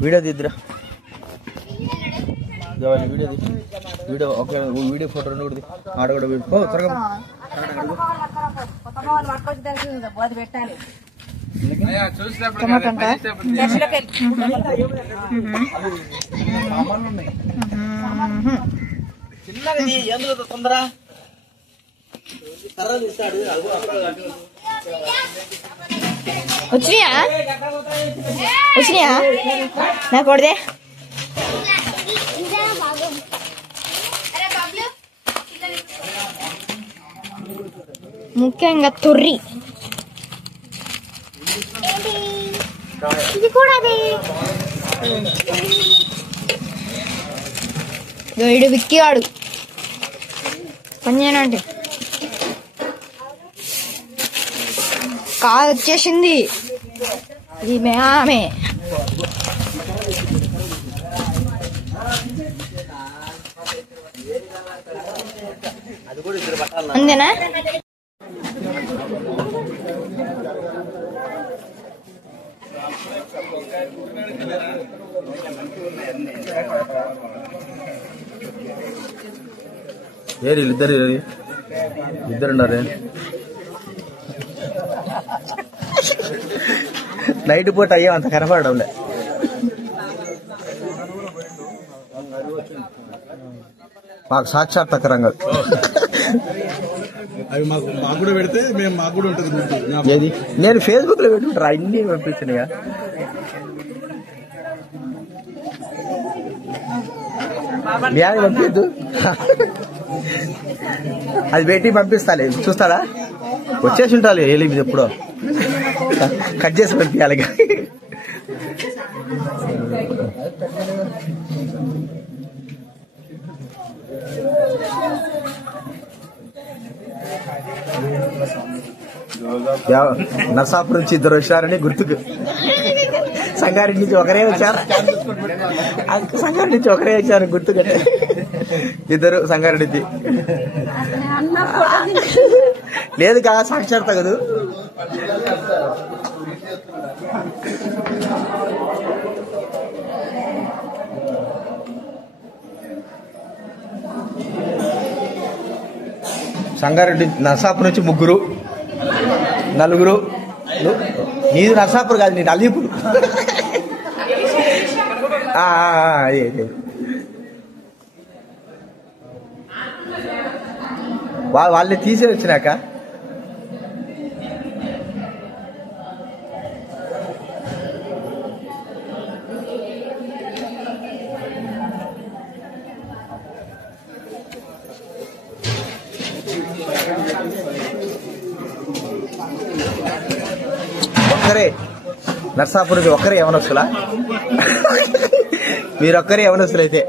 Video తీద్దురా video video ఒక video photo రెండు కూడా ఆడ కూడా త్వరగా చిన్నది ఎందుకు తొందర వచ్చినాయా వచ్చినాయా నా కొడదే ముఖ్యంగా తొర్రి ఇది కూడా వీడు విక్కివాడు పని చేయనంటే కాదు వచ్చేసింది ఈమె ఆమె అంతేనా ఏరి ఇద్దరున్నారే నైట్ పూట అయ్యా అంత కనపడడంలే మాకు సాక్షాత్కరంగా అవి మాకు కూడా పెడితే మేము మాకు కూడా ఉంటుంది. ఏది నేను ఫేస్బుక్ లో పెట్టుకుంటారా అన్ని పంపించినగా బ్యాగ్ పంపించద్దు అది పెట్టి పంపిస్తాలే చూస్తారా వచ్చేసి ఉంటాలి ఏలి ఎప్పుడో కట్ చేసి పంపించాలి నర్సాపురం నుంచి ఇద్దరు వచ్చారని గుర్తుకు సంగారెడ్డి నుంచి ఒకరే వచ్చారు సంగారెడ్డి నుంచి ఒకరే వచ్చారు గుర్తుకు ఇద్దరు సంగారెడ్డి లేదు కదా సాక్షాత్ తగదు సంగారెడ్డి నర్సాపురం నుంచి ముగ్గురు నలుగురు నీది నర్సాపురం కాదు నీది అలీపూర్ వాళ్ళని తీసే వచ్చినాక ఒక్కరే నర్సాపురం నుంచి ఒక్కరే యవనస్తులా మీరొక్కరే యవనస్తులు అయితే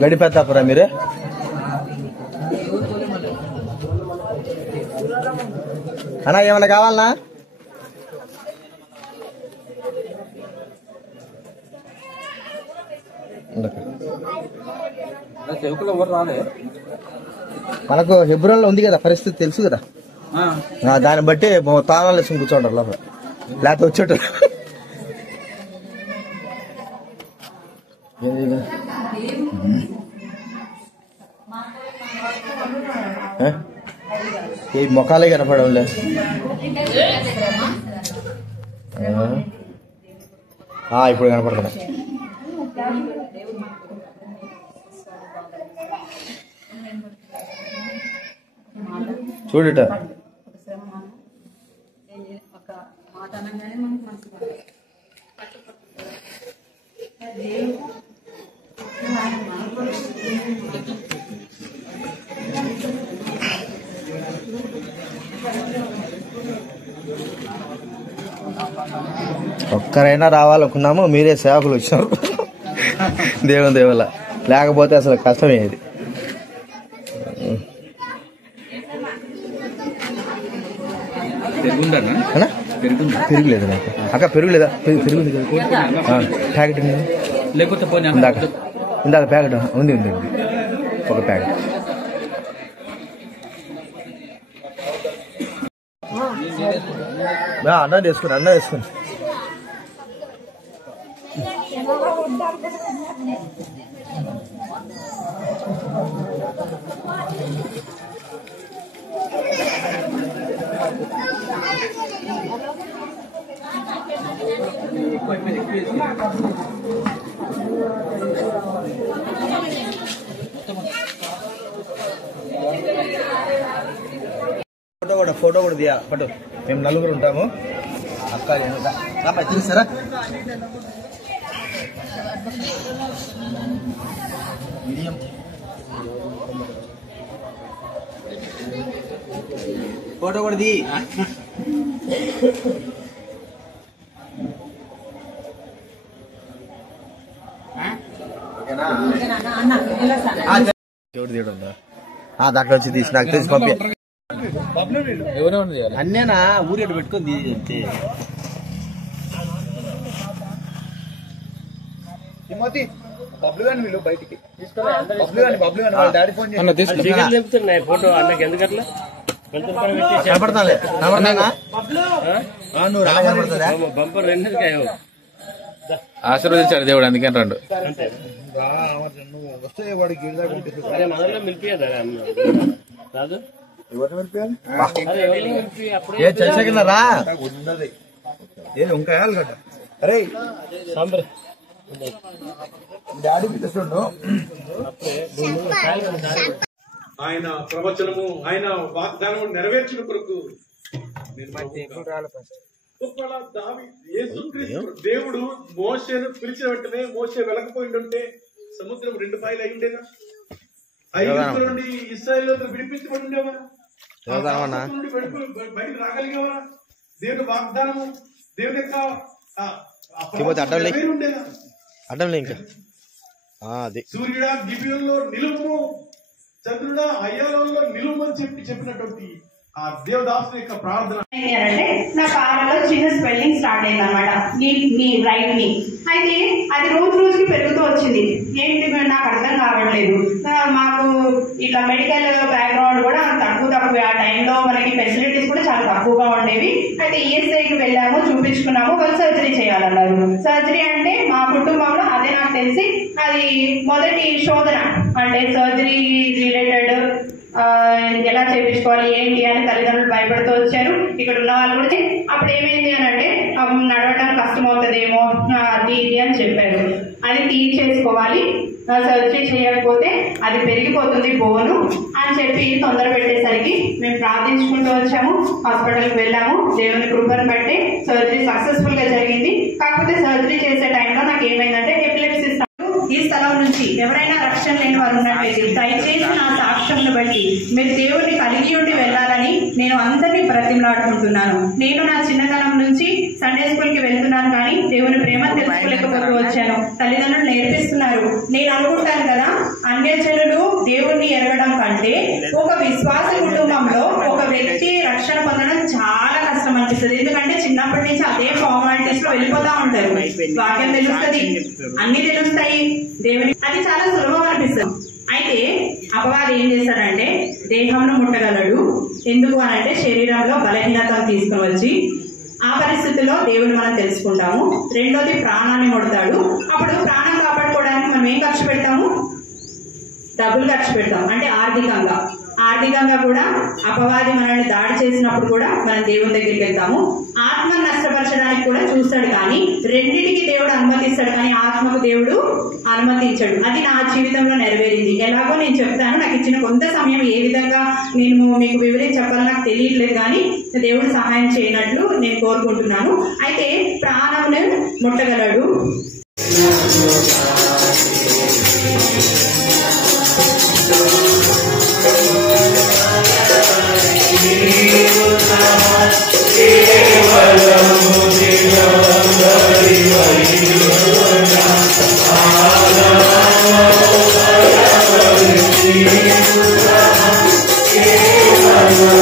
గడిపెత్తాపురా మీరే అన్నా ఏమన్నా కావాలనా మనకు హెబ్రోన్లో ఉంది కదా పరిస్థితి తెలుసు కదా దాన్ని బట్టి తాళాలు వేసుకుని కూర్చోండి లోపల లేకపోతే వచ్చేట ఈ మొఖాలే కనపడంలే ఇప్పుడు కనపడుతున్నా చూడట ఒక్కరైనా రావాలనుకున్నాము మీరే సేవకులు వచ్చారు దేవుని దేవుల లేకపోతే అసలు కష్టమే ఇది పెరుగులేదు నాకు అక్క పెరుగులేదా పెరుగుంది ప్యాకెట్ లేకపోతే ఇందాక ప్యాకెట్ ఉంది ఉంది ఒక ప్యాడ్. అన్నం వేసుకుని ఫోటో కూడా దియా పట్టు. మేము నలుగురు ఉంటాము. అక్క తీసారా? ఫోటో కూడా ది. దాంట్లో వచ్చి తీసి నాకు తెలిసి పంపి. అన్నేనా ఊరేడు పెట్టుకొని అంతే. బబ్లు గాని వీళ్ళు బయటికి బబ్లు గాని వాళ్ళ డాడీ ఫోన్ చేసి ఫోటో అన్నకి ఎందుకట్లా కనపడతాలే. బంపర్ ఆశీర్వదించాడు దేవుడు, అందుకని రండు. చచ్చాకిన్నారా? ఏది వంకాయాలి గడ్డ. అరే డాడీ పిలుస్తుండు. ఆయన ప్రవచనము, ఆయన వాగ్దానము నెరవేర్చిన కొరకు దేవుడు మోషేను పిలిచిన వెంటనే మోషే వెళ్ళకపోయిందంటే సముద్రం 2 పాయలు అయి ఉండేనా? 5 నుండి ఇశ్రాయేలు విడిపించబడి ఉండేవా? బయటకు రాగలిగేవరా? దేవుని వాగ్దానము, దేవుని యొక్క ఉండేదా? సూర్యుడా గిబియోనులో నిలువు, చంద్రుడా అయ్యాలో నిలువు అని చెప్పినటువంటి ఆ దేవదాసు యొక్క ప్రార్థన అంటే నా కాళ్ళలో చిన్న స్వెల్లింగ్ స్టార్ట్ అయింది అనమాట. నీ రైట్ ని అయితే అది రోజుకి పెరుగుతూ వచ్చింది. ఏంటి నాకు అర్థం కావట్లేదు. మాకు ఇట్లా మెడికల్ బ్యాక్గ్రౌండ్ కూడా తక్కువ. ఆ టైంలో మనకి ఫెసిలిటీస్ కూడా చాలా తక్కువగా ఉండేవి. అయితే ఈఎస్ఐకి వెళ్ళాము, చూపించుకున్నాము. వాళ్ళు సర్జరీ చేయాలన్నారు. సర్జరీ అంటే మా కుటుంబంలో అదే నాకు తెలిసి అది మొదటి శోధన. అంటే సర్జరీ రిలేటెడ్ ఎలా చేయించుకోవాలి ఏంటి అని తల్లిదండ్రులు భయపడుతూ వచ్చారు. ఇక్కడ ఉన్న వాళ్ళు కూడా అప్పుడు ఏమైంది అని అంటే నడవటం కష్టం అవుతుందేమో అది ఇది అని చెప్పారు. అది తీర్చేసుకోవాలి, సర్జరీ చేయకపోతే అది పెరిగిపోతుంది బోను అని చెప్పి తొందర పెట్టేసరికి మేము ప్రార్థించుకుంటూ వచ్చాము. హాస్పిటల్కి వెళ్ళాము. దేవుని కృపను బట్టి సర్జరీ సక్సెస్ఫుల్ గా జరిగింది. కాకపోతే సర్జరీ చేసే టైంలో నాకు ఏమైందంటే ఎపిలెప్సీ. ఈ స్థలం నుంచి ఎవరైనా రక్షణ లేని వారు ఉన్నట్లయితే దయచేసి నా సాక్ష్యంను బట్టి మీరు దేవుడిని కలిగి ఉండి వెళ్ళాలని నేను అందరినీ బ్రతిమలాడుకుంటున్నాను. నేను నా చిన్నతనం నుంచి సండే స్కూల్ కి వెళ్తున్నాను, కానీ దేవుని ప్రేమ తెలుసుకోలేకపోతూ వచ్చాను. తల్లిదండ్రులు నేర్పిస్తున్నారు. నేను అనుకుంటాను కదా, అన్యజనులు దేవుణ్ణి ఎరగడం కంటే ఒక విశ్వాస కుటుంబంలో ఒక వ్యక్తి రక్షణ పొందడం చాలా కష్టం అనిపిస్తుంది. ఎందుకంటే చిన్నప్పటి నుంచి అదే ఫార్మాలిటీస్ లో వెళ్ళిపోతా ఉంటారు. వాక్యం తెలుస్తుంది, అన్ని తెలుస్తాయి, దేవుని అది చాలా సులభం అనిపిస్తుంది. అయితే అపవాది ఏం చేస్తాడంటే దేహంను ముట్టగలడు. ఎందుకు అనంటే శరీరంలో బలహీనతను తీసుకుని వచ్చి ఆ పరిస్థితిలో దేవుని మనం తెలుసుకుంటాము. రెండోది ప్రాణాన్ని ముడతాడు. అప్పుడు ప్రాణం కాపాడుకోవడానికి మనం ఏం ఖర్చు పెడతాము? డబ్బులు ఖర్చు పెడతాం. అంటే ఆర్థికంగా కూడా అపవాది మనల్ని దాడి చేసినప్పుడు కూడా మనం దేవుని దగ్గరికి వెళ్తాము. ఆత్మను నష్టపరచడానికి కూడా చూస్తాడు, కానీ రెండింటికి దేవుడు అనుమతిస్తాడు, కానీ ఆత్మకు దేవుడు అనుమతించాడు. అది నా జీవితంలో నెరవేరింది. ఎలాగో నేను చెప్తాను. నాకు ఇచ్చిన కొంత సమయం ఏ విధంగా నేను మీకు వివరించి చెప్పాలో నాకు తెలియట్లేదు, కానీ దేవుడు సహాయం చేయనట్లు నేను కోరుకుంటున్నాను. అయితే ప్రాణమును ముట్టగలడు. Amen.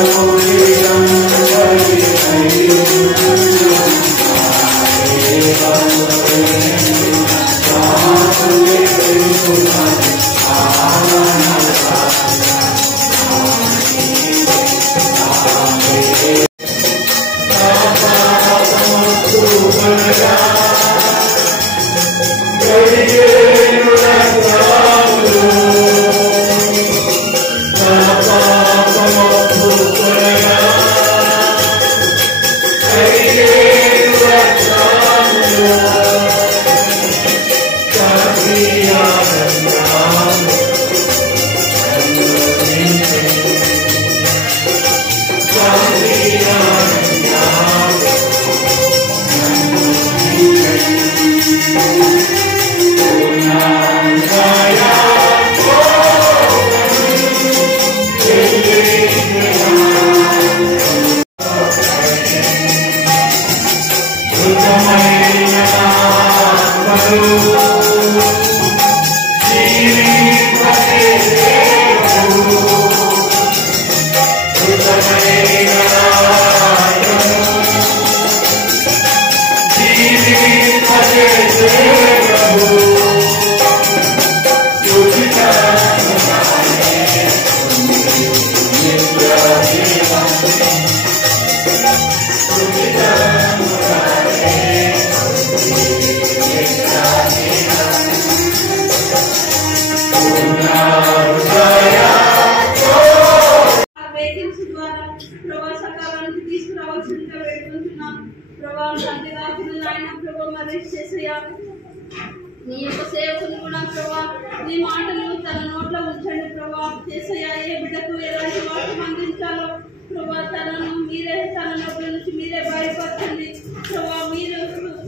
నీ మాటలు తన నోట్లో ఉంచండి ప్రభా. యేసయ్యా ఏ బిడ్డకు ఎలాంటి వాక్యం అందించాలో ప్రభా తనను మీరే తన నోట్ల నుంచి మీరే బయటపరచండి ప్రభా. మీరు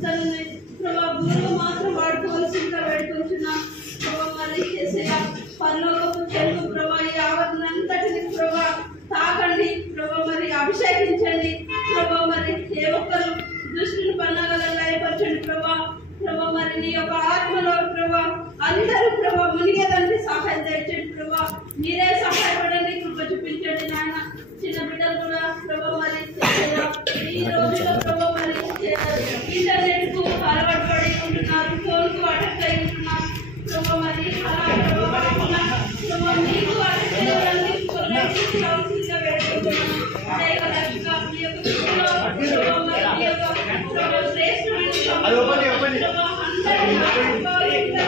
తనని ప్రభా గురువు మాత్రం వాడుకోవాల్సిందిగా వేడుకుంటున్నాం ప్రభా. మరి యేసయ్యా పరలోకపు చెరుకు ప్రభా ఈ ఆవరణంతటిని ప్రభా తాకండి ప్రభా. మరి అభిషేకించండి ప్రభా. మరి ఏ ఒక్కరు దుష్టుని పన్నాలను లయపరచండి ప్రభా. ప్రభా మరి నీ యొక్క ఆత్మలో ప్రభా అందరూ ప్రభా మునిగేదానికి సహాయం తెచ్చండి ప్రభా. మీరే సహాయపడండి, కృప చూపించండి నాయన. చిన్న బిడ్డలు కూడా ప్రభా మరి ఈ రోజుల్లో ప్రభా మరి ఇంటర్నెట్ కు అలవాటు పడి ఉంటున్నారు, ఫోన్ కు అటెక్ట్ అయి ఉంటున్నారు ప్రభా. మరి అలా ప్రభా మీకు అటెక్ట్ అయ్యేదాన్ని కావాల్సిందిగా వేడుకుంటున్నాను. దైవరక్షగా మీ యొక్క కృపలో ప్రభా మరి మీ యొక్క ప్రభా శ్రేష్ఠమైన ప్రభా అందరినీ ఆశీర్వదించగా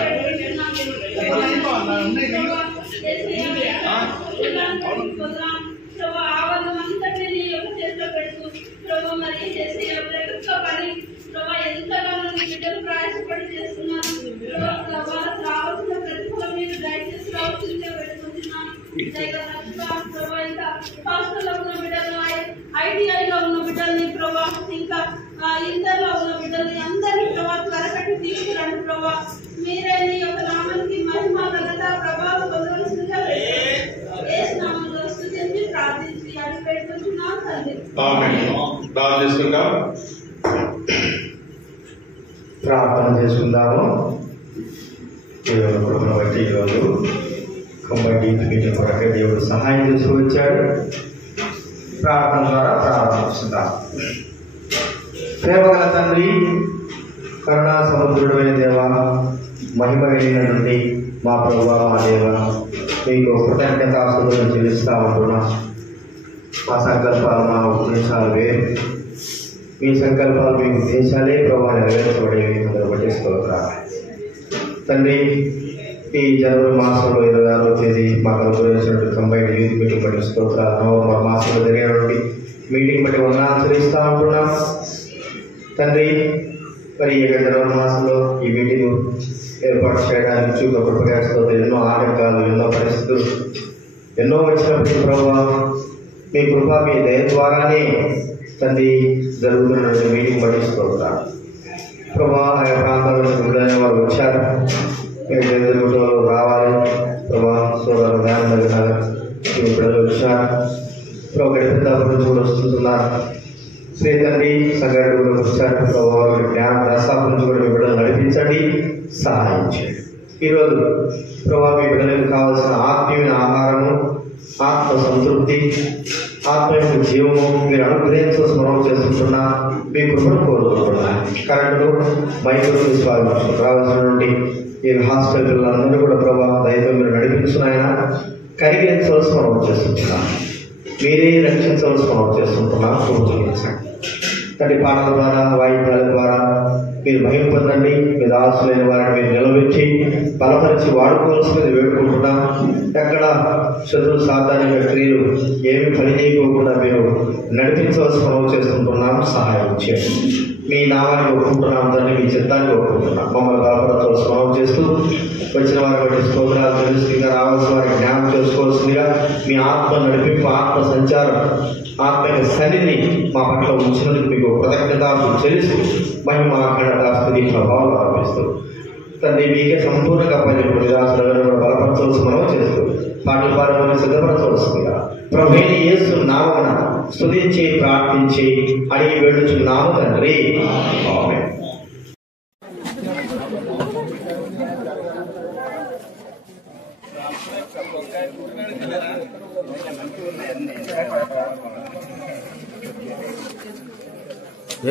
వేడుకుంటున్నాను. ప్రభా ఆవరణం అంతటి నీ యొక్క చేతిలో పెడుతూ ప్రభా మరి చేసే ప్రకృతితో పని ప్రభా ఎంతగానో నీ బిడ్డలు ప్రయాసపడి చేస్తున్నారు ప్రభా. వాళ్ళకి రావాల్సిన ప్రతిఫలం మీరు దయచేసి రావాల్సిందిగా పెట్టుకుంటున్నాను. ప్రభా ఇంకా హాస్టల్లో ఉన్న బిడ్డలు, ఐటీఐలో ఉన్న బిడ్డల్ని ప్రభా, ఇంకా ఇంటర్లో ఉన్న బిడ్డల్ని అందరినీ ప్రభా త్వరకట్టి తీసుకురండి ప్రభా. మీరే నీ యొక్క నామానికి మహిమ ఘనత ప్రభావం పొందవలసిందిగా నామంలో స్తుతించి ప్రార్థించి అడిగి పెట్టుకుంటున్నాం తండ్రి. ప్రార్థన చేసుకుందాము. దేవుని కృపను బట్టి ఈరోజు కబడ్డీ మీటింగ్ కొరకు దేవుడు సహాయం తీసుకువచ్చాడు. ప్రార్థన ద్వారా ప్రారంభిస్తున్నాం. ప్రేమగల తండ్రి, కరుణా సముద్రుడైన దేవ, మహిమ వెళ్ళినటువంటి మా ప్రభువా, మా దేవ, మీకు కృతజ్ఞతాస్తుతులను చెల్లిస్తా ఉంటున్నా. మా సంకల్పాలు మా ఉద్దేశాలు వేరు, మీ సంకల్పాలు మీ ఉద్దేశాలే ప్రభావ నెరవేర్చబడేవి. అందరూ పట్టించుకోగలరా తండ్రి. ఈ జనవరి మాసంలో 26వ తేదీ మాకు అనుగ్రహించినటువంటి కంబైన్డ్ యూత్ మీటింగ్ బట్టి స్తోత్రాలు. నవంబర్ మాసంలో జరిగినటువంటి మీటింగ్ బట్టి వందనాచరిస్తూ ఉంటున్నాం తండ్రి. మరి ఈ జనవరి మాసంలో ఈ మీటింగ్ ఏర్పాటు చేయడానికి చూపు కృపగా ఎన్నో ఆటంకాలు, ఎన్నో పరిస్థితులు ఎన్నో వచ్చినప్పటికీ ప్రభావ మీ కృప మీ దయ ద్వారానే తండ్రి జరుగుతున్నటువంటి మీటింగ్ బట్టి స్తోత్రాలు ప్రభా. ఆయా ప్రాంతాల నుంచి వారు వచ్చారు, మీరు రావాలి ప్రభా. సోదరు నగర్ ప్రజలు వచ్చారు ప్రభావ. గడిపిద్దాపు నుంచి కూడా వస్తున్నారు. శ్రీ తండ్రి సంఘటన కూడా వచ్చారు ప్రభావ. జ్ఞాన రసాపు నుంచి కూడా మీ బిడ్డలు నడిపించండి, సహాయం చేయండి. ఈరోజు ప్రభావ మీ బిడ్డలకు కావాల్సిన ఆత్మీయమైన ఆహారము, ఆత్మ సంతృప్తి, ఆత్మ యొక్క జీవము మీరు అనుగ్రహించాల్సి మనం చేసుకుంటున్నా. మీ కృపను కోరుకుంటున్నా. కరెంటు మైకులు రావాల్సినటువంటి ఈ హాస్టల్ పిల్లలందరూ కూడా ప్రభావ దయతో మీరు నడిపించున్నాయన. కరిగించవలసి మనం చేస్తుంటున్నా. మీరే రక్షించవలసి మనం చేస్తుంటున్నా. కోరుకుంటున్నాం తండ్రి. పాటల ద్వారా, వాయిద్యాల ద్వారా మీరు మహిమ పొందండి. మీ దాసులైన వారిని మీరు నిలబెట్టి బలపరిచి వాడుకోవాల్సింది వేడుకుంటున్నాం. ఎక్కడ శత్రు సాధారణ క్రియలు ఏమి పని చేయకోకుండా మీరు నడిపించవలసి మనం చేసుకుంటున్నాం. సహాయం చేయండి. మీ నామాన్ని ఒప్పుకుంటున్నాం తండ్రి, మీ చిత్తాన్ని ఒప్పుకుంటున్నాం. మమ్మల్ని బలపరచవలసి మనం చేస్తూ వచ్చిన వారి బట్టి స్తోత్రాలు తెలుస్తుందిగా, రావాల్సిన వారికి జ్ఞానం చేసుకోవాల్సిందిగా మీ ఆత్మ నడిపింపు, ఆత్మ సంచారం, ఆత్మ సన్నిధిని మా పట్ల ఉంచినందుకు మీకు కృతజ్ఞతలు చెల్లిస్తూ మహిమ ఘనత స్తుతి ప్రభావం ఆరోపిస్తూ తండ్రి మీకే సంపూర్ణంగా పనిచేయడం నిరాశలను బలపరచవలసి మనం చేస్తూ పాటల పాటలను సిద్ధపరచవలసిందిగా ప్రభువైన యేసు నామమున స్తుతించి ప్రార్థించి అడిగి వేడుచున్నాము తండ్రి. ఆమేన్.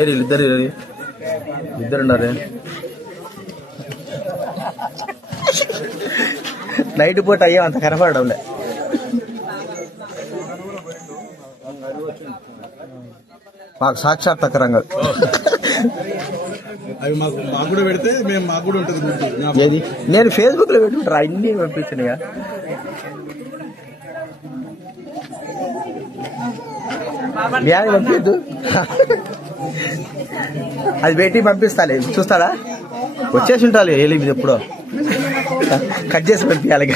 ఏరి ఇద్దరున్నారే. నైట్ పూట అయ్యా అంత కనపడడం లే. మాకు సాక్షాత్కరంగా అవి మాకు కూడా పెడితే మేము మాకు కూడా ఉంటుంది. ఏది నేను ఫేస్బుక్ లో పెట్టుకుంటారా అన్ని పంపించినగా. బ్యాగ్ పంపిద్దు, అది పెట్టి పంపిస్తాలే. చూస్తాడా వచ్చేసి ఉంటాలి ఎప్పుడో. కట్ చేసి పంపించాలి.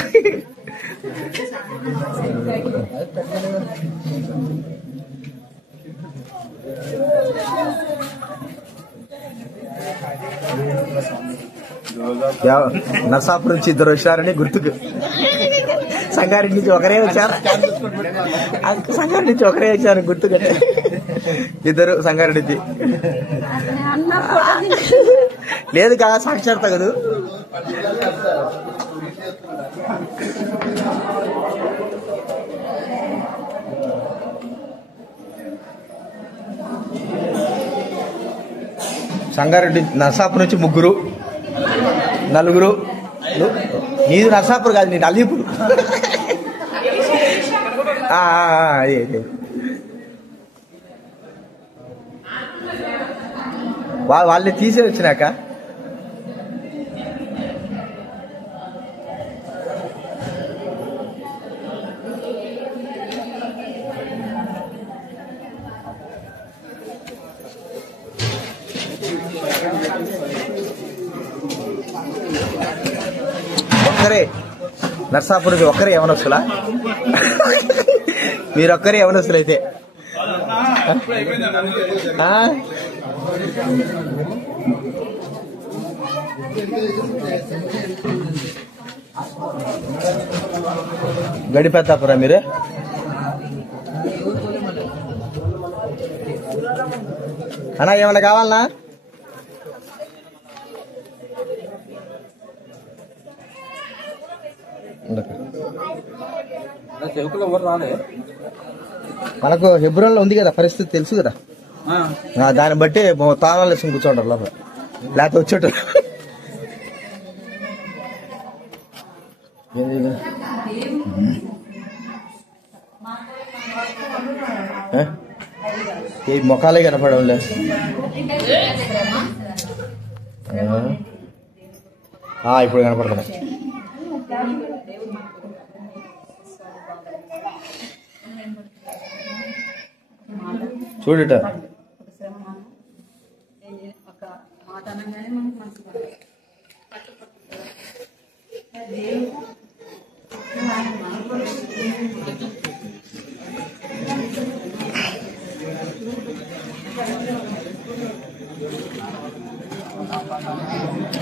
నర్సాపురం నుంచి ఇద్దరు వచ్చారని గుర్తుకు. సంగారెడ్డి నుంచి ఒకరే వచ్చారు. సంగారెడ్డి నుంచి ఒకరే వచ్చారు గుర్తుకు. ఇద్దరు సంగారెడ్డి నుంచి. లేదు కదా సాక్షాత్ కదూ. సంగారెడ్డి నర్సాపురం నుంచి ముగ్గురు, నలుగురు. నీది నర్సాపూర్ కాదు, నీది అలీపూర్. వాళ్ళని తీసే వచ్చినాక ఒక్కరే నర్సాపురం ఒక్కరే యవనస్తులా? మీరొక్కరే యవనస్తులు అయితే. గడిపెత్తాపురా మీరు? అన్నా ఏమన్నా కావాలనా? మనకు హెబ్రోన్లో ఉంది కదా పరిస్థితి, తెలుసు కదా. దాన్ని బట్టి తాళాలు వేసుకుని కూర్చోంటారు లోపల, లేకపోతే వచ్చేట. ఈ మొఖాలే కనపడంలే. ఇప్పుడు కనపడుతున్నాయి. చూడట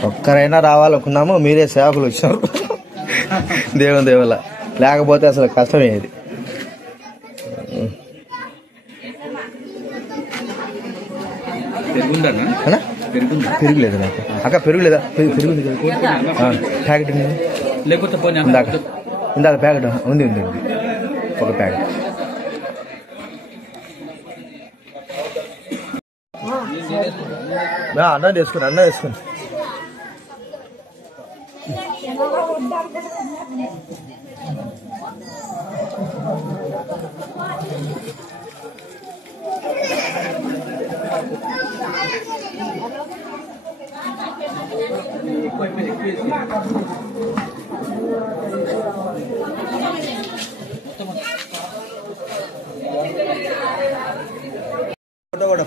ఒక్కరైనా రావాలనుకున్నాము, మీరే సేవకులు వచ్చారు. దేవుని దేవుల లేకపోతే అసలు కష్టమేది. పెరుగులేదు నాకు అక్క, పెరుగులేదా? పెరుగు ప్యాకెట్ లేకపోతే ఇందాక ప్యాకెట్ ఉంది ఒక ప్యాకెట్. అన్నం వేసుకుని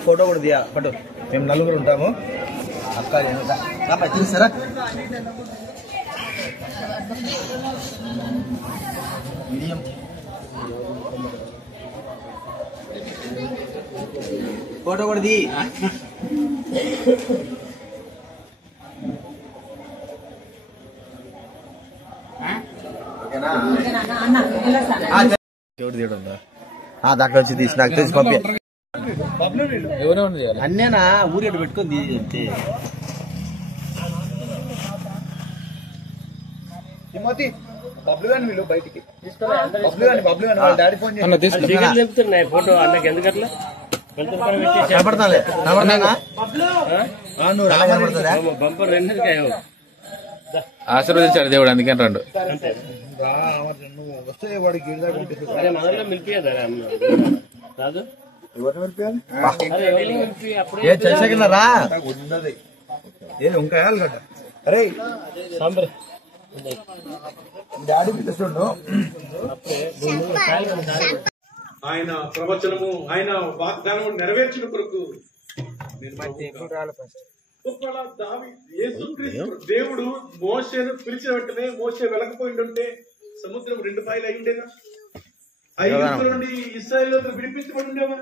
ఫోటో కూడా దియా ఫోటో. మేము నలుగురు ఉంటాము. అక్క తీస్తారా? ఫోటో కూడా ది. దాంట్లో వచ్చి తీసి నాకు తెలిసి పంపి. అన్నేనా ఊరేడు పెట్టుకొని అంతే. బబ్లు గాని వీళ్ళు బయటికి బబ్లు గాని వాళ్ళ డాడీ ఫోన్ చేసి ఫోటో అన్నకి ఎందుకట్లా కనపడతాలే. బంపర్ ఆశీర్వదించాడు దేవుడు, అందుకని రండు. వస్తే వాడికి రా ఇంకా అరే ఆయన ప్రవచనము, ఆయన వాగ్దానము నెరవేర్చిన కొరకు ఒకవేళ యేసుక్రీస్తు దేవుడు మోషేను పిలిచిన వెంటనే మోషే వెళ్ళకపోయిందంటే సముద్రం 2 పాయలు అయి ఉండేదా? ఐగుప్తు నుండి ఇశ్రాయేలు విడిపించబడి ఉండేవా?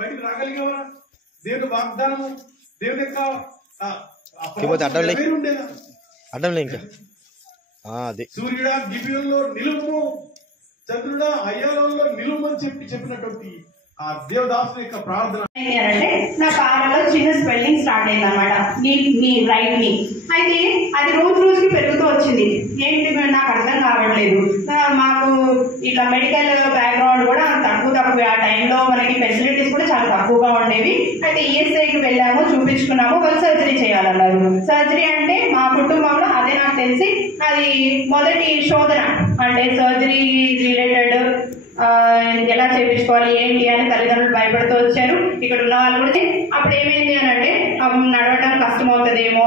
బయటకు రాగలిగేవరా? దేవుని వాగ్దానము దేవుని యొక్క ఉండేదా? సూర్యుడా గిబియోన్లో నిలువు, చంద్రుడా అయ్యాలలో నిలువు అని చెప్పినటువంటి ఆ దేవదాసు యొక్క ప్రార్థన అంటే నా కాళ్ళలో చిన్న స్వెల్లింగ్ స్టార్ట్ అయింది అనమాట, నీ రైట్ ని. అయితే అది రోజు రోజుకి పెరుగుతూ వచ్చింది. ఏంటి నాకు అర్థం కావట్లేదు. మాకు ఇట్లా మెడికల్ బ్యాక్గ్రౌండ్ కూడా తక్కువ ఆ టైంలో మనకి ఫెసిలిటీస్ కూడా చాలా తక్కువగా ఉండేవి. అయితే ఈఎస్ఐకి వెళ్ళాము, చూపించుకున్నాము. వాళ్ళు సర్జరీ చేయాలన్నారు. సర్జరీ అంటే మా కుటుంబంలో అదే నాకు తెలిసి అది మొదటి శోధన. అంటే సర్జరీ రిలేటెడ్ ఎలా చేయించుకోవాలి ఏంటి అని తల్లిదండ్రులు భయపడుతూ వచ్చారు. ఇక్కడ ఉన్న వాళ్ళు కూడా అప్పుడు ఏమైంది అని అంటే నడవటం కష్టం అవుతుందేమో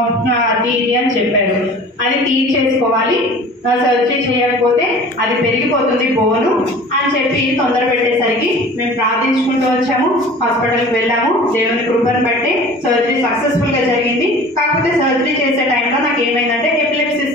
అది ఇది అని చెప్పారు. అది తీర్చేసుకోవాలి, సర్జరీ చేయకపోతే అది పెరిగిపోతుంది బోను అని చెప్పి తొందర పెట్టేసరికి మేము ప్రార్థించుకుంటూ వచ్చాము. హాస్పిటల్కి వెళ్ళాము. దేవుని కృపను బట్టి సర్జరీ సక్సెస్ఫుల్ గా జరిగింది. కాకపోతే సర్జరీ చేసే టైంలో నాకు ఏమైందంటే ఎపిలెప్సీ.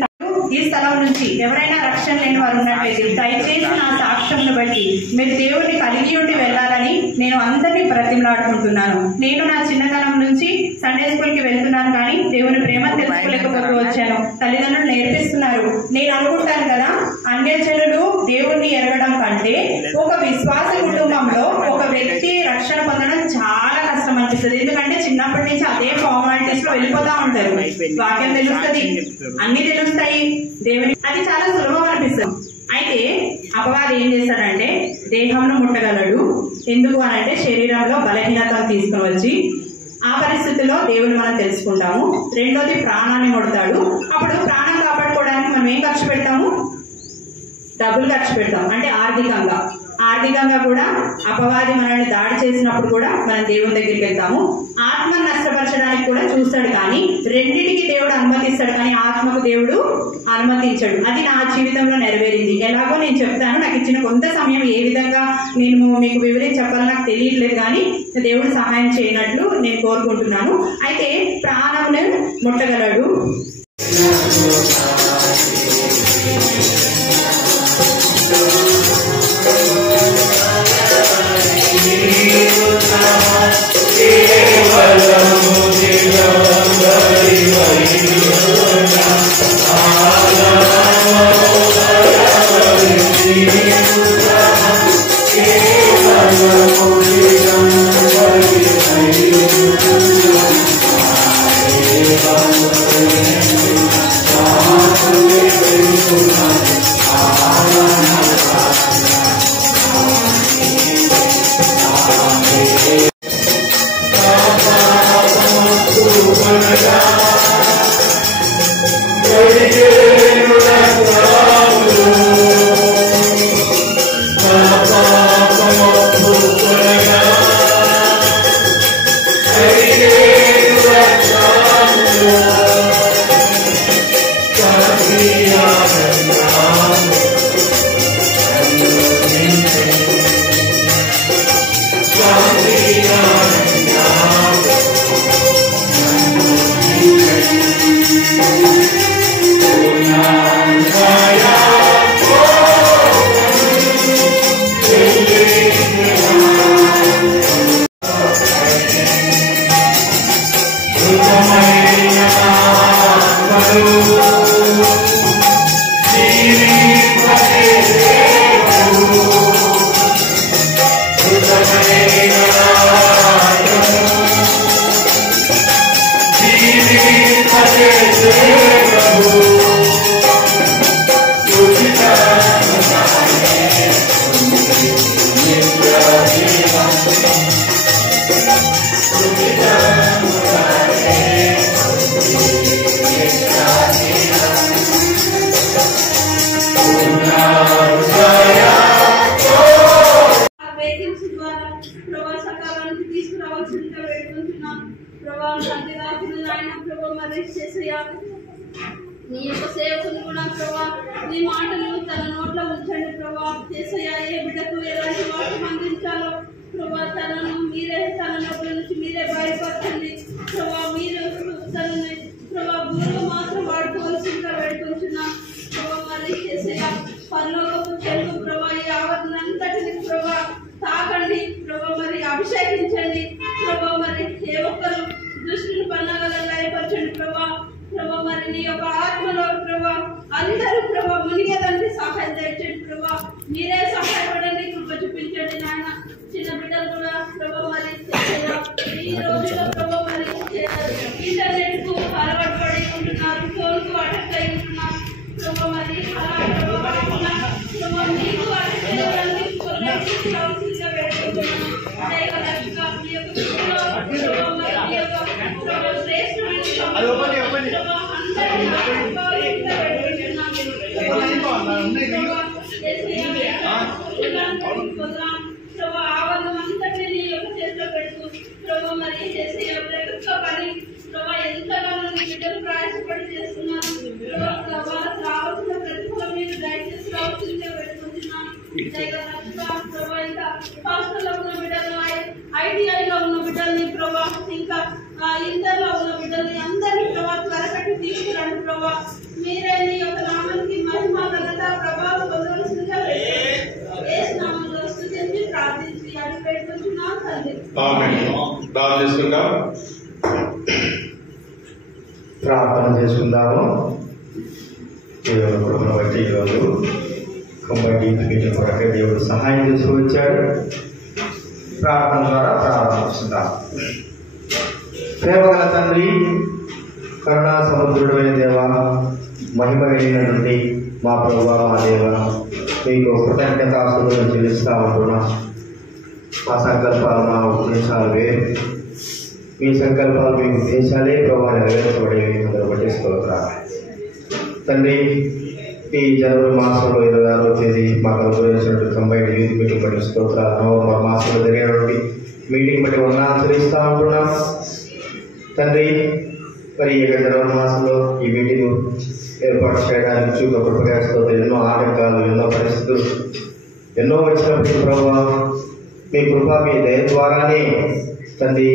ఈ స్థలం నుంచి ఎవరైనా రక్షణ లేని వారు ఉన్నట్లయితే దయచేసి నా సాక్ష్యంను బట్టి మీరు దేవుడిని కలిగి ఉండి వెళ్ళాలని నేను అందరినీ బ్రతిమలాడుకుంటున్నాను. నేను నా చిన్నతనం నుంచి సండే స్కూల్ కి వెళ్తున్నాను, కానీ దేవుని ప్రేమ తెలుసుకోలేకపోతూ వచ్చాను. తల్లిదండ్రులు నేర్పిస్తున్నారు. నేను అనుకుంటాను కదా, అన్యజనులు దేవుణ్ణి ఎరగడం కంటే ఒక విశ్వాస కుటుంబంలో ఒక వ్యక్తి రక్షణ పొందడం చాలా కష్టం అనిపిస్తుంది. ఎందుకంటే చిన్నప్పటి నుంచి అదే ఫార్మాలిటీస్ లో వెళ్ళిపోతా ఉంటారు. వాక్యం తెలుస్తుంది, అన్ని తెలుస్తాయి దేవుని, అది చాలా సులభం అనిపిస్తుంది. అయితే అపవాది ఏం చేస్తాడంటే దేహంను ముట్టగలడు. ఎందుకు అనంటే శరీరంలో బలహీనతను తీసుకుని వచ్చి ఆ పరిస్థితుల్లో దేవుని మనం తెలుసుకుంటాము. రెండోది ప్రాణాన్ని ముడతాడు. అప్పుడు ప్రాణం కాపాడుకోవడానికి మనం ఏం ఖర్చు పెడతాము? డబ్బులు ఖర్చు పెడతాం. అంటే ఆర్థికంగా కూడా అపవాది మనల్ని దాడి చేసినప్పుడు కూడా మనం దేవుని దగ్గరికి వెళ్తాము. ఆత్మను నష్టపరచడానికి కూడా చూస్తాడు, కానీ రెండింటికి దేవుడు అనుమతిస్తాడు, కానీ ఆత్మకు దేవుడు అనుమతించాడు. అది నా జీవితంలో నెరవేరింది. ఎలాగో నేను చెప్తాను. నాకు ఇచ్చిన కొంత సమయం ఏ విధంగా నేను మీకు వివరించి చెప్పాలని నాకు తెలియట్లేదు, కానీ దేవుడు సహాయం చేయనట్లు నేను కోరుకుంటున్నాను. అయితే ప్రాణమును ముట్టగలడు. నీ యొక్క సేవకుని కూడా ప్రభా నీ మాటలు తన నోట్లో ఉంచండి ప్రభా. యేసయ్యా ఏ బిడ్డకు ఎలాంటి వాక్యం అందించాలో ప్రభా ప్రభా తనను మీరే తన నొప్పుల నుంచి మీరే బయటపరచండి ప్రభా. మీరు తనని ప్రభా గురువు మాత్రం వాడుకోవాల్సిందిగా వేడుకుంటున్నాం ప్రభా. మరి చేసే పరలోకపు చెరుకు ప్రభా ఈ ఆవరణంతటిని ప్రభా తాకండి ప్రభా. మరి అభిషేకించండి ప్రభా. మరి ఏ ఒక్కరు దృష్టిని పన్నాగల లయపరచండి ప్రభా. ప్రభా మరి నీ యొక్క ఆత్మలో ప్రభా అందరూ ప్రభా మునిగేదానికి సహాయం తెచ్చండి ప్రభా. మీరే సహాయపడండి, కృప చూపించండి నాయన. చిన్న బిడ్డలు కూడా ప్రభా మరి ఈ రోజుల్లో ప్రభా మరి ఇంటర్నెట్ కు అలవాటు పడి ఉంటున్నారు, ఫోన్ కు అటెక్ట్ అయి ఉంటున్నారు ప్రభా. మరి అలా ప్రభా మీకు అటెక్ట్ అయ్యడానికి ఆవరణం అంతటి నీ యొక్క చేతిలో పెడుతూ ప్రభా మరి చేసే పని ప్రభా ఎంతగానో నీ బిడ్డలు ప్రయాసపడి చేస్తున్నాను ప్రభా. రావాల్సిన ప్రతిఫలం మీరు దయచేసి రావాల్సిందే పెట్టుకుంటున్నాను ప్రభా. ఇంకా హాస్టల్లో ఉన్న బిడ్డలు, ఐటీఐలో ఉన్న బిడ్డల్ని ప్రభా, ఇంకా ఇంటర్లో ఉన్న బిడ్డల్ని అందరినీ ప్రభా త్వరకట్టి తీసుకురండి ప్రభా. మీరే నీ యొక్క నామానికి మహిమ ఘనత ప్రభావం పొందవలసిందిగా నామంలో స్తుతించి ప్రార్థించి అడిగి పెట్టుకుంటున్నాను తండ్రి. ప్రార్థన చేసుకుందాము. దేవుడు కృపను బట్టి ఈరోజు కంబైన్ మీటింగ్ కొరకే దేవుడు సహాయం తీసుకువచ్చాడు. ప్రార్థన ద్వారా ప్రారంభిస్తున్నాం. ప్రేమగల తండ్రి, కరుణా సముద్రుడైన దేవ, మహిమ వెళ్ళినటువంటి మా ప్రభువా మా దేవ, మీకు కృతజ్ఞతాస్తుతులను చెల్లిస్తా ఉంటున్నా. మా సంకల్పాలు మా ఉద్దేశాలు వేరు, మీ సంకల్పాలు మీ ఉద్దేశాలే ప్రభావ నెరవేర్చబడేవి. అందరూ బట్టి స్తోత్రాలు తండ్రి. ఈ జనవరి మాసంలో 26వ తేదీ మాకు అనుగ్రహించినట్టు కంబైన్ యూత్ మీటింగ్ బట్టి స్తోత్రాలు. నవంబర్ మాసంలో జరిగినటువంటి మీటింగ్ బట్టి ఆచరిస్తూ ఉంటున్నాం తండ్రి. మరి ఈ జనవరి మాసంలో ఈ మీటింగ్ ఏర్పాటు చేయడానికి చూప కృపగాస్తూ ఎన్నో ఆటంకాలు, ఎన్నో పరిస్థితులు ఎన్నో వచ్చినప్పటికీ ప్రభావ మీ కృప మీ దయ ద్వారానే తండ్రి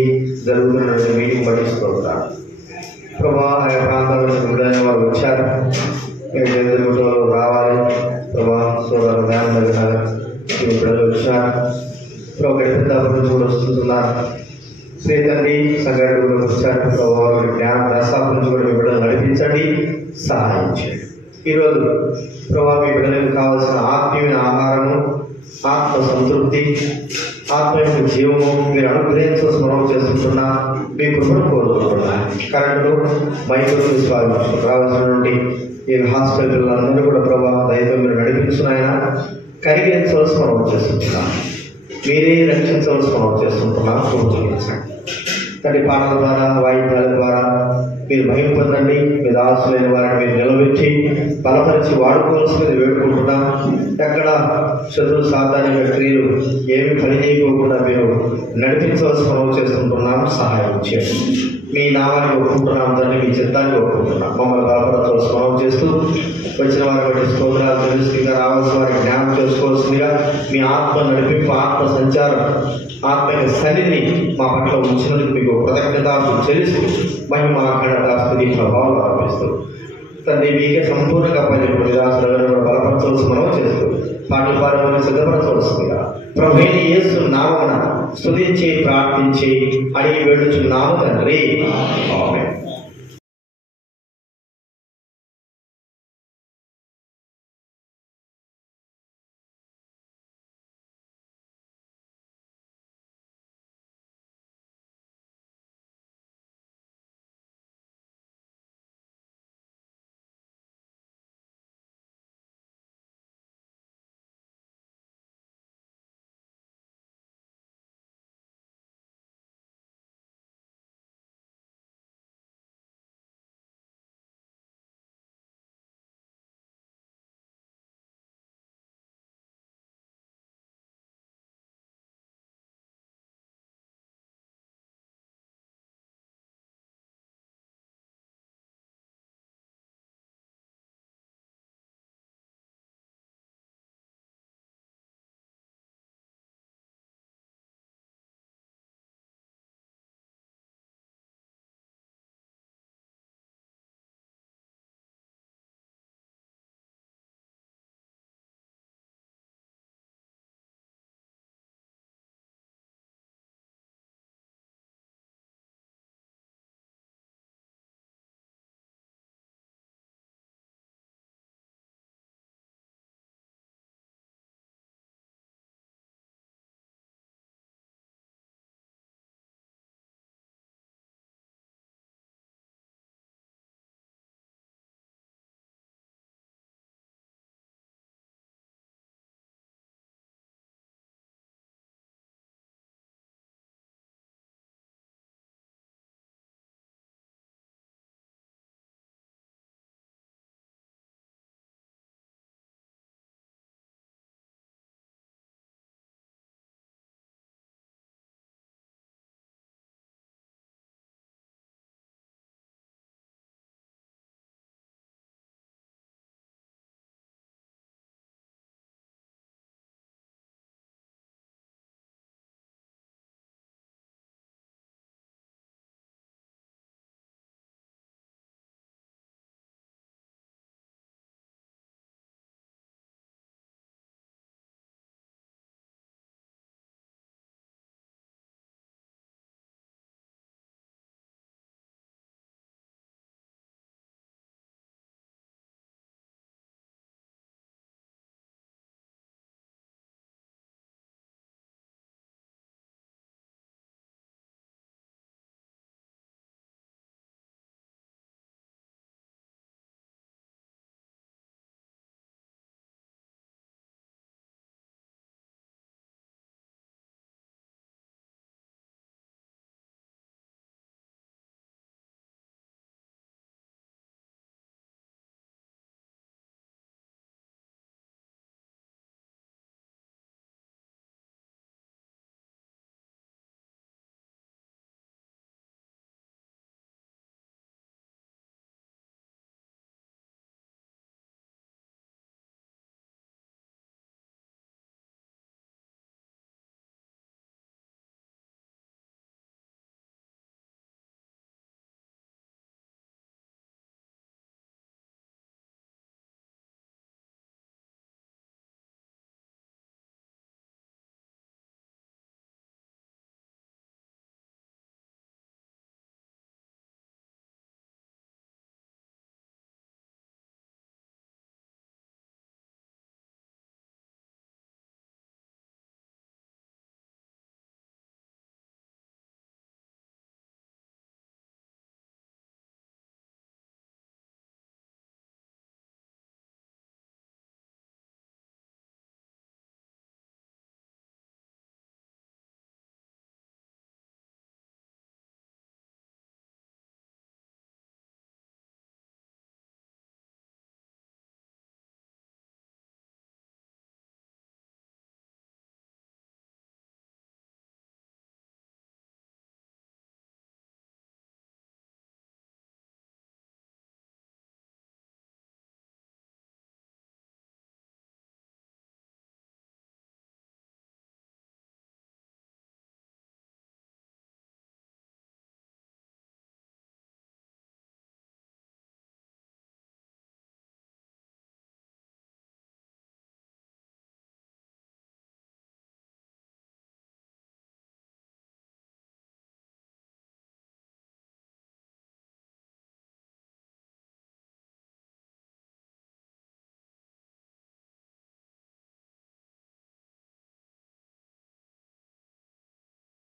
జరుగుతున్న మీటింగ్ బట్టి స్తోత్రాలు ప్రభా. ఆయా ప్రాంతాల నుంచి వారు వచ్చారు, మీరు రావాలి ప్రభా. సోదరు దయానందగారు ప్రజలు వచ్చారు ప్రభా. గడిపిద్దాపటి నుంచి కూడా వస్తున్నారు శ్రీ తండ్రి. సంఘటన కూడా వచ్చారు ప్రభావ. జ్ఞాన రసాపు నుంచి కూడా మీ బిడ్డలు నడిపించండి, సహాయం చేయండి. ఈరోజు ప్రభావ మీ బిడ్డలకు కావాల్సిన ఆత్మీయ ఆహారము, ఆత్మ సంతృప్తి, ఆత్మీయ జీవము మీరు అనుగ్రహించాల్సిన మనం చేసుకుంటున్నా. మీ కృపను కోరుకుంటున్నా. కరెంటు మైకులు రావాల్సిన నుండి ఈ హాస్పిటల్ పిల్లలందరూ కూడా ప్రభావ దయతో మీరు నడిపించున్నాయన. కరిగించవలసిన మనం చేస్తున్నాం, మీరే రక్షించవలసిన మనం చేస్తుంటున్నాం. చూపించండి తండ్రి. పాటల ద్వారా, వాయిద్యాల ద్వారా మీరు మహిమ పొందండి. మీ దాసులైన వారిని మీరు నిలబెట్టి బలపరిచి వాడుకోవాల్సింది వేడుకుంటున్నాం. ఎక్కడ శత్రు సాధారణ క్రియలు ఏమి పని చేయకోకుండా మీరు నడిపించవలసిన మనం చేస్తుంటున్నాం. సహాయం చేయండి. మీ నామాన్ని ఒప్పుకుంటున్నాం తండ్రి, మీ చిత్తాన్ని ఒప్పుకుంటున్నాం. మమ్మల్ని బలపరచవలసిన మనం చేస్తూ వచ్చిన వారి బట్టి స్తోత్రాలు తెలుసుగా రావాల్సిన వారికి జ్ఞానం చేసుకోవాల్సిందిగా మీ ఆత్మ నడిపింపు, ఆత్మ సంచారం, ఆత్మీయ సన్నిధిని మా పట్ల ఉంచినందుకు మీకు కృతజ్ఞతలు చెల్లిస్తూ మహిమ ఘనతాస్తుతి ప్రభావం ఆరంభిస్తూ తండ్రి మీకే సంపూర్ణంగా పనిచేయడం నిరాశలను బలపరచవలసి మనం చేస్తూ పాటల పాఠాలను సిద్ధపరచవలసిందిగా ప్రభువైన యేసు నామమున స్తుతించి ప్రార్థించి అడిగి వేడుచున్నాము తండ్రి. ఆమేన్.